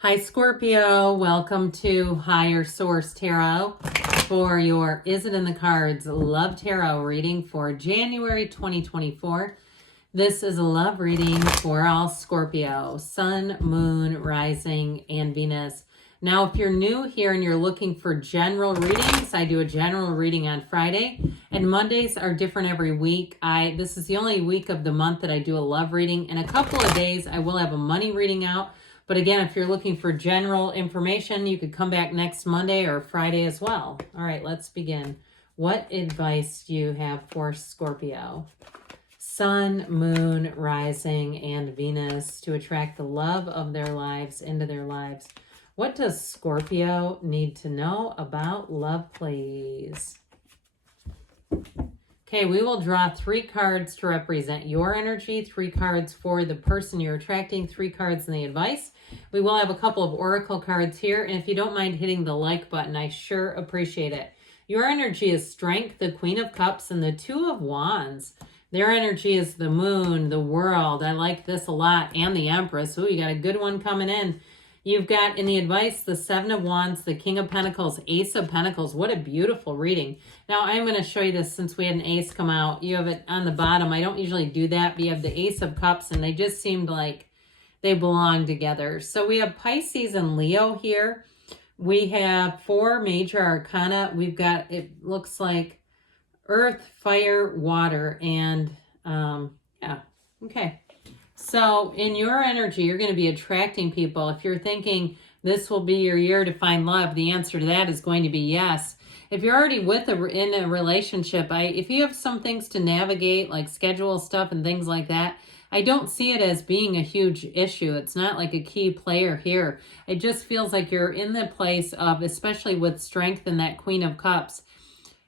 Hi Scorpio, welcome to Higher Source Tarot for your Is It in the Cards Love Tarot reading for January 2024. This is a love reading for all Scorpio, Sun, Moon, Rising, and Venus. Now, if you're new here and you're looking for general readings, I do a general reading on Friday, and Mondays are different every week. This is the only week of the month that I do a love reading. In a couple of days, I will have a money reading out. But again, if you're looking for general information, you could come back next Monday or Friday as well. All right, let's begin. What advice do you have for Scorpio? Sun, Moon, Rising, and Venus to attract the love of their lives into their lives. What does Scorpio need to know about love, please? Okay, we will draw 3 cards to represent your energy, 3 cards for the person you're attracting, 3 cards in the advice. We will have a couple of oracle cards here, and if you don't mind hitting the like button, I sure appreciate it. Your energy is Strength, the Queen of Cups, and the 2 of Wands. Their energy is the Moon, the World. I like this a lot, and the Empress. Ooh, you got a good one coming in. You've got in the advice the 7 of Wands, the King of Pentacles, Ace of Pentacles. What a beautiful reading. Now, I'm going to show you this since we had an Ace come out. You have it on the bottom. I don't usually do that, but you have the Ace of Cups, and they just seemed like they belong together. So we have Pisces and Leo here. We have 4 major arcana. We've got, it looks like Earth, Fire, Water, and yeah, okay. So in your energy, you're going to be attracting people. If you're thinking this will be your year to find love, the answer to that is going to be yes. If you're already in a relationship, if you have some things to navigate, like schedule stuff and things like that, I don't see it as being a huge issue. It's not like a key player here. It just feels like you're in the place of, especially with Strength and that Queen of Cups,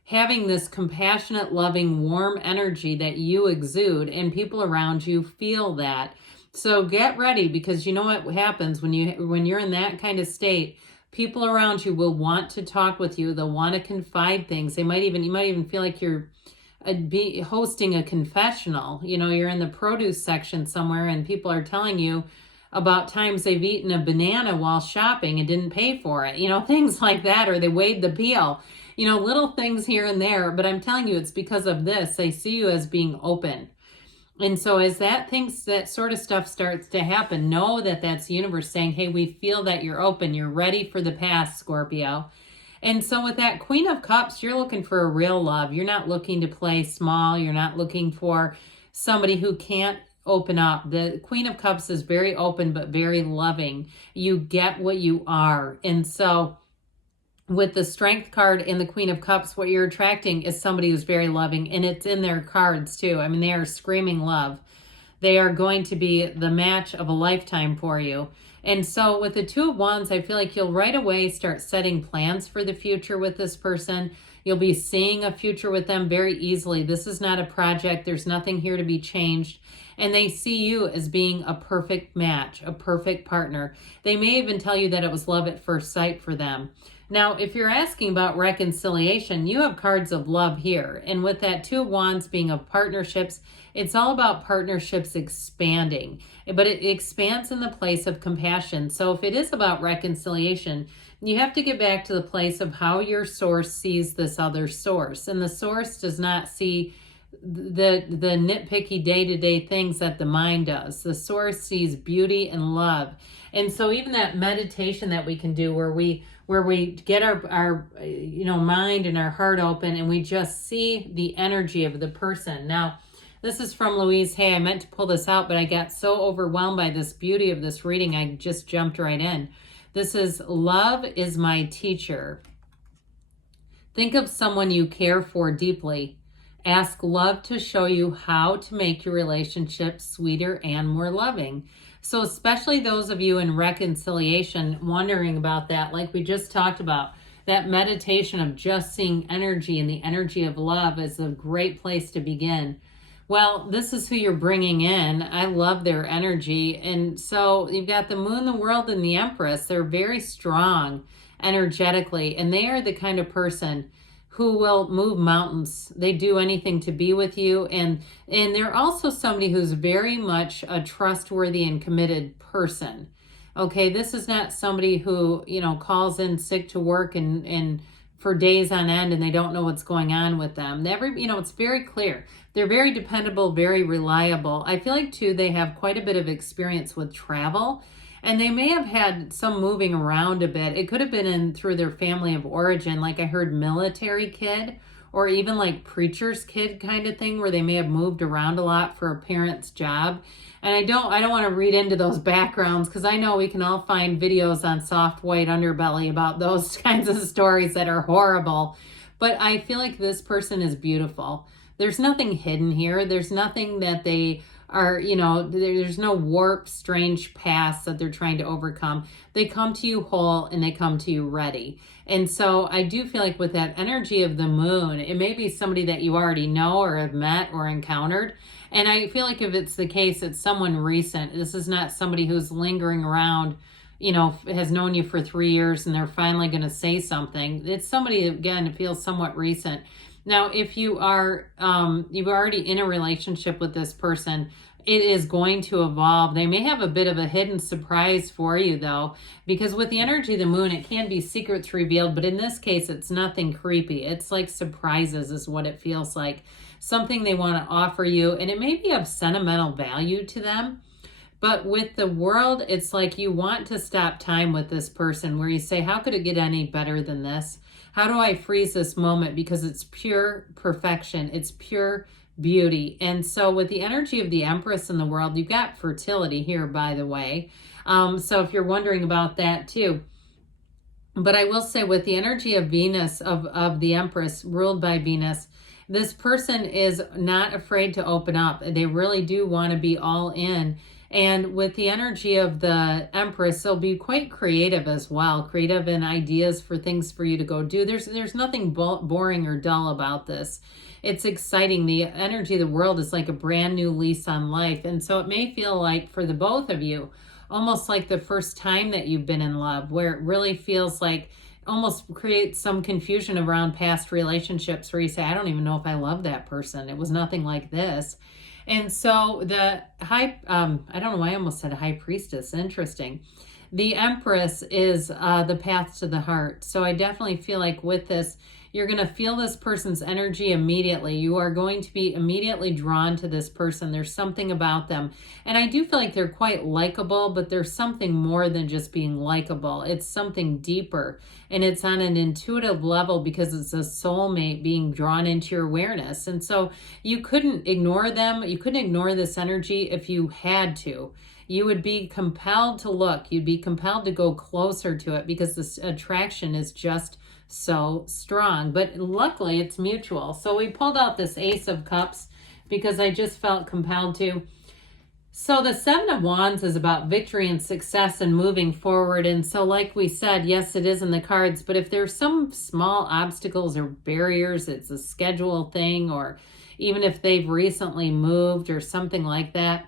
having this compassionate, loving, warm energy that you exude, and people around you feel that. So get ready, because you know what happens when you're in that kind of state. People around you will want to talk with you. They'll want to confide things. You might even feel like you're hosting a confessional. You know, you're in the produce section somewhere and people are telling you about times they've eaten a banana while shopping and didn't pay for it. You know, things like that, or they weighed the peel. You know, little things here and there, but I'm telling you, it's because of this. They see you as being open. And so as that sort of stuff starts to happen, know that that's the universe saying, hey, we feel that you're open. You're ready for the past, Scorpio. And so with that Queen of Cups, you're looking for a real love. You're not looking to play small. You're not looking for somebody who can't open up. The Queen of Cups is very open, but very loving. You get what you are. And so with the Strength card and the Queen of Cups, what you're attracting is somebody who's very loving, and it's in their cards too. I mean, they are screaming love. They are going to be the match of a lifetime for you. And so with the 2 of Wands, I feel like you'll right away start setting plans for the future with this person. You'll be seeing a future with them very easily. This is not a project. There's nothing here to be changed. And they see you as being a perfect match, a perfect partner. They may even tell you that it was love at first sight for them. Now, if you're asking about reconciliation, you have cards of love here. And with that 2 of Wands being of partnerships, it's all about partnerships expanding. But it expands in the place of compassion. So if it is about reconciliation, you have to get back to the place of how your source sees this other source. And the source does not see the nitpicky day-to-day things that the mind does. The source sees beauty and love. And so even that meditation that we can do where we get our mind and our heart open and we just see the energy of the person. Now, this is from Louise. Hey, I meant to pull this out, but I got so overwhelmed by this beauty of this reading, I just jumped right in. This is Love is My Teacher. Think of someone you care for deeply. Ask love to show you how to make your relationship sweeter and more loving. So especially those of you in reconciliation wondering about that, like we just talked about, that meditation of just seeing energy and the energy of love is a great place to begin. Well, this is who you're bringing in. I love their energy. And so you've got the Moon, the World, and the Empress. They're very strong energetically, and they are the kind of person who will move mountains. They do anything to be with you. And they're also somebody who's very much a trustworthy and committed person. Okay, this is not somebody who, you know, calls in sick to work and for days on end and they don't know what's going on with them. You know, it's very clear. They're very dependable, very reliable. I feel like too, they have quite a bit of experience with travel, and they may have had some moving around a bit. It could have been in through their family of origin, like I heard military kid, or even like preacher's kid kind of thing, where they may have moved around a lot for a parent's job. And I don't want to read into those backgrounds, because I know we can all find videos on Soft White Underbelly about those kinds of stories that are horrible. But I feel like this person is beautiful. There's nothing hidden here. There's nothing that they are, you know, there's no warped, strange past that they're trying to overcome. They come to you whole and they come to you ready. And so I do feel like with that energy of the moon, it may be somebody that you already know or have met or encountered. And I feel like if it's the case, it's someone recent. This is not somebody who's lingering around, you know, has known you for 3 years and they're finally going to say something. It's somebody, again, it feels somewhat recent. Now, if you are, you're already in a relationship with this person, it is going to evolve. They may have a bit of a hidden surprise for you, though, because with the energy of the moon, it can be secrets revealed. But in this case, it's nothing creepy. It's like surprises is what it feels like. Something they want to offer you, and it may be of sentimental value to them. But with the world, it's like you want to stop time with this person, where you say, how could it get any better than this? How do I freeze this moment? Because it's pure perfection. It's pure beauty. And so with the energy of the Empress in the world, you've got fertility here, by the way. So if you're wondering about that too. But I will say with the energy of Venus, of the Empress ruled by Venus, this person is not afraid to open up. They really do want to be all in. And with the energy of the Empress, they'll be quite creative as well. Creative in ideas for things for you to go do. There's nothing boring or dull about this. It's exciting. The energy of the world is like a brand new lease on life. And so it may feel like for the both of you, almost like the first time that you've been in love, where it really feels like almost creates some confusion around past relationships where you say, I don't even know if I love that person. It was nothing like this. And so the I don't know why I almost said high priestess. Interesting. The Empress is the path to the heart. So I definitely feel like with this, you're going to feel this person's energy immediately. You are going to be immediately drawn to this person. There's something about them. And I do feel like they're quite likable, but there's something more than just being likable. It's something deeper. And it's on an intuitive level because it's a soulmate being drawn into your awareness. And so you couldn't ignore them. You couldn't ignore this energy if you had to. You would be compelled to look. You'd be compelled to go closer to it because this attraction is just so strong. But luckily, it's mutual. So we pulled out this Ace of Cups because I just felt compelled to. So the Seven of Wands is about victory and success and moving forward. And so like we said, yes, it is in the cards. But if there's some small obstacles or barriers, it's a schedule thing, or even if they've recently moved or something like that,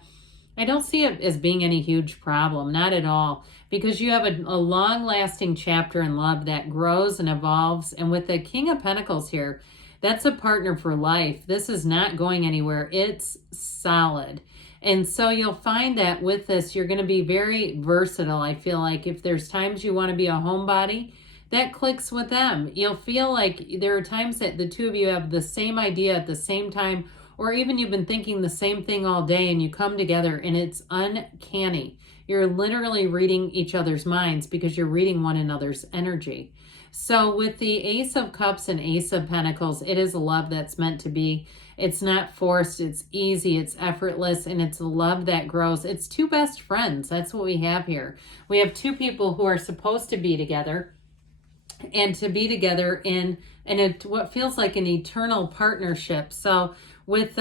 I don't see it as being any huge problem, not at all, because you have a long-lasting chapter in love that grows and evolves. And with the King of Pentacles here, that's a partner for life. This is not going anywhere. It's solid. And so you'll find that with this, you're going to be very versatile. I feel like if there's times you want to be a homebody, that clicks with them. You'll feel like there are times that the two of you have the same idea at the same time, or even you've been thinking the same thing all day and you come together and it's uncanny. You're literally reading each other's minds because you're reading one another's energy. So with the Ace of Cups and Ace of Pentacles, it is a love that's meant to be. It's not forced, it's easy, it's effortless, and it's a love that grows. It's two best friends. That's what we have here. We have two people who are supposed to be together, and to be together in what feels like an eternal partnership. So with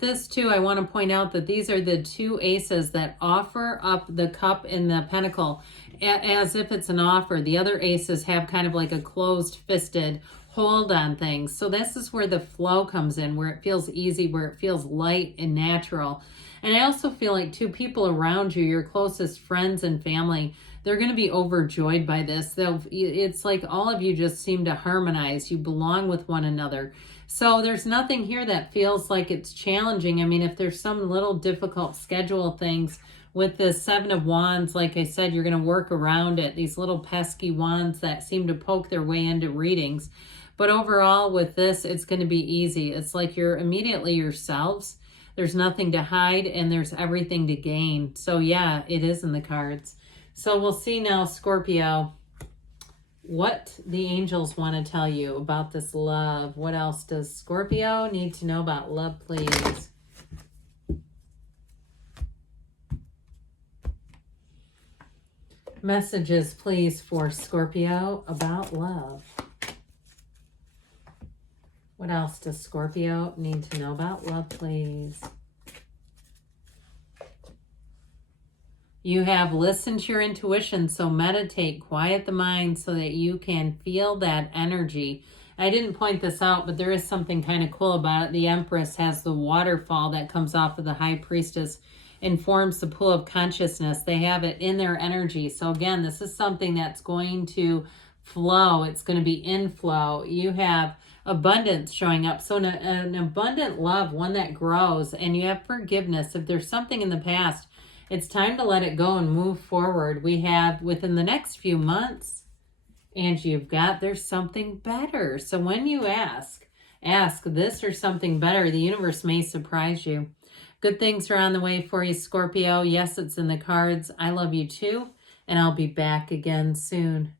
this too, I want to point out that these are the two aces that offer up the cup and the pentacle as if it's an offer. The other aces have kind of like a closed-fisted hold on things. So this is where the flow comes in, where it feels easy, where it feels light and natural. And I also feel like two people around you, your closest friends and family, they're going to be overjoyed by this. It's like all of you just seem to harmonize. You belong with one another. So there's nothing here that feels like it's challenging. I mean, if there's some little difficult schedule things With the Seven of Wands, like I said, you're going to work around it. These little pesky wands that seem to poke their way into readings. But overall with this, it's going to be easy. It's like you're immediately yourselves. There's nothing to hide and there's everything to gain. So yeah, it is in the cards. So we'll see now, Scorpio, what the angels want to tell you about this love. What else does Scorpio need to know about love, please? Messages, please, for Scorpio about love. What else does Scorpio need to know about love, please? You have listened to your intuition, so meditate, quiet the mind so that you can feel that energy. I didn't point this out, but there is something kind of cool about it. The Empress has the waterfall that comes off of the High Priestess and forms the pool of consciousness. They have it in their energy. So again, this is something that's going to flow. It's going to be inflow. You have abundance showing up. So an abundant love, one that grows, and you have forgiveness. If there's something in the past, it's time to let it go and move forward. We have within the next few months, and there's something better. So when you ask this or something better, the universe may surprise you. Good things are on the way for you, Scorpio. Yes, it's in the cards. I love you too, and I'll be back again soon.